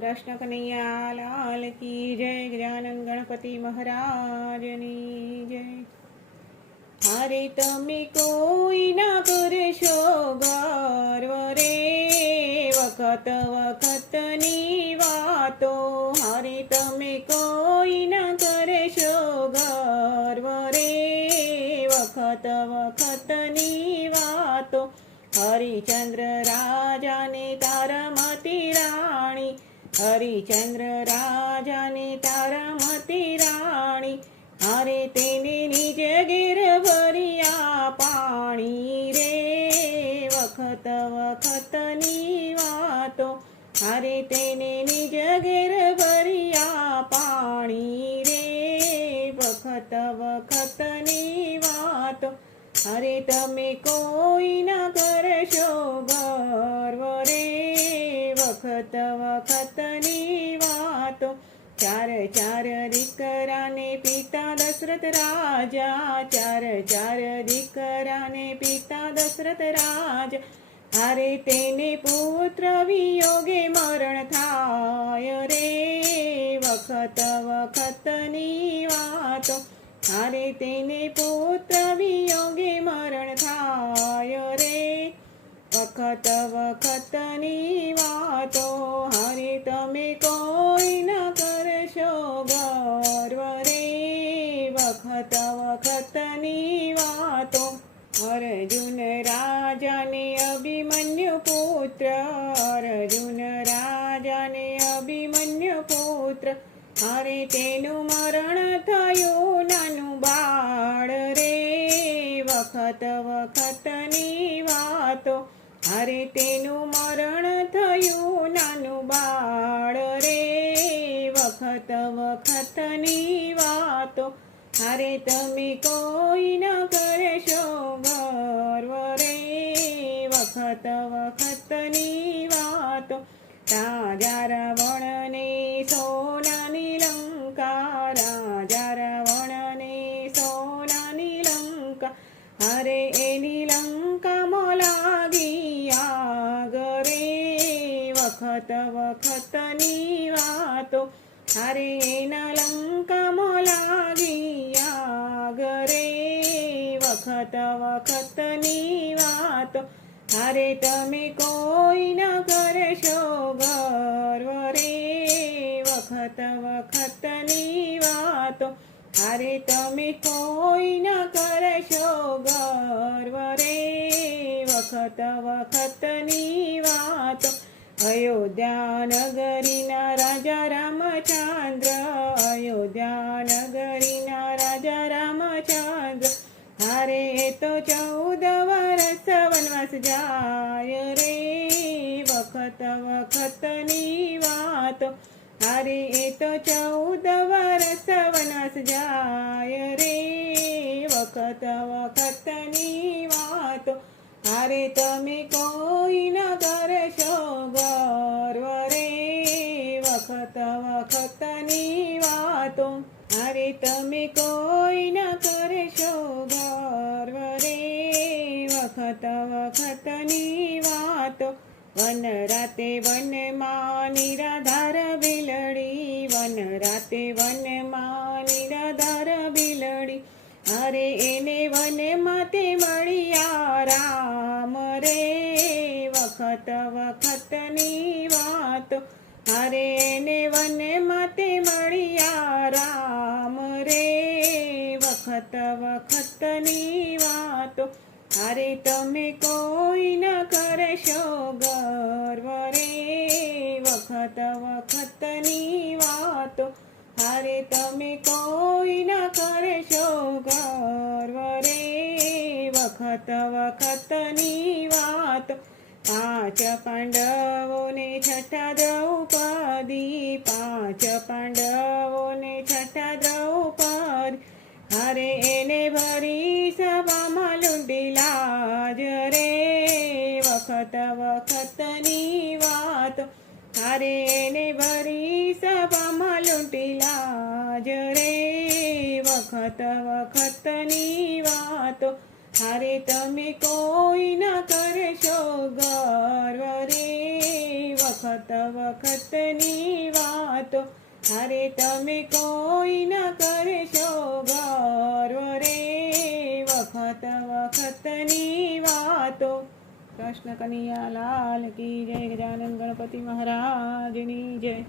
कृष्ण कन्हैया लाल की जय। गजानन गणपति महाराजनी जय। अरे तमे कोई ना करशो गर्व रे वखत वखतनी वातो। अरे तमे कोई ना करशो गर्व रे वखत वखतनी वातो। हरिचंद्र राजा ने तारामती राणी। हरिचंद्र राजा ने तारामती राणी। अरे तेने निज घेर भरिया पाणी रे वखत वखतनी वातो। अरे तेने निज घेर भरिया पाणी रे वखत वखतनी वातो। अरे तमे कोई न करशो गर्व रे वखत वखतनी वातो। चार चार दीकराने पिता दशरथ राजा। चार चार दीकराने पिता दशरथ राजा। अरे तेने पुत्र वियोगे मरण थाय रे वखत वखतनी वातो। अरे तेने पुत्र वियोगे मरण थाय रे वखत वखतनी वातो। हरे तमे कोई न करशो गर्व रे वखत वखतनी वातो। अर्जुन राजा ने अभिमन्यु पुत्र। अर्जुन राजा ने अभिमन्यु पुत्र। अरे तेनु मरण थયું નાનું બાળ રે વખત વખતની વાતો। અરે તેનું મરણ થયું નાનું બાળ રે વખત વખતની વાતો। અરે તમે કોઈ ન કરશો ગર્વ રે વખત વખતની વાતો। રાજા રાવણને સોનાની લંકા। રાજા રાવણને સોનાની લંકા। અરે એની લંકામાં લાગી આગ રે વખત વખતની વાતો। અરે એના લંકામાં લાગી આગ રે વખત વખતની વાતો। અરે તમે કોઈ ન કરશો ગર્વ રે વખત વખતની વાતો। અરે તમે કોઈ ન કરશો ગર્વ રે વખત વખતની વાતો। અયોધ્યા નગરીના રાજા રામચંદ્ર। અયોધ્યા નગરીના રાજા રામચંદ્ર। અરે એ તો 14 વર્ષ વનવાસ જાય રે વખત વખતની વાતો। અરે એ તો 14 વર્ષ વનવાસ જાય રે વખત વખતની વાતો। અરે તમે કોઈ ન કરશો ગર્વ રે વખત વખતની વાતો। અરે તમે કોઈ ન કરશો ગર્વ રે વખત વખતની વાતો। વન રાતે વનમાં નિરાધાર બિલડી। વન રાતે વનમાં નિરાધાર બિલડી। અરે એને વનમાં તે મળ્યા રામ રે વખત વખતની વાતો। અરે એને વનમાં તે મળ્યા રામ રે વખત વખતની વાતો। અરે તમે કોઈ ન કરશો ગર્વ રે વખત વખતની વાતો। અરે તમે કોઈ ન કરશો ગર્વ રે વખત વખતની વાતો। પાંચ પાંડવોને છઠ્ઠા દ્રૌપદી। પાંચ પાંડવોને છઠ્ઠા દ્રૌપદી। અરે એને ભરી સભામાં લૂંટી લાજ રે વખત વખતની વાતો। અરે એને ભરી સભામાં લૂંટી લાજ રે વખત વખતની વાતો। અરે તમે કોઈ ન કરશો ગર્વ રે વખત વખતની વાતો. અરે તમે કોઈ ન કરશો ગર્વ રે વખત વખતની વાતો. કૃષ્ણ કનૈયા લાલ કી જય. ગજાનન ગણપતિ મહારાજની જય.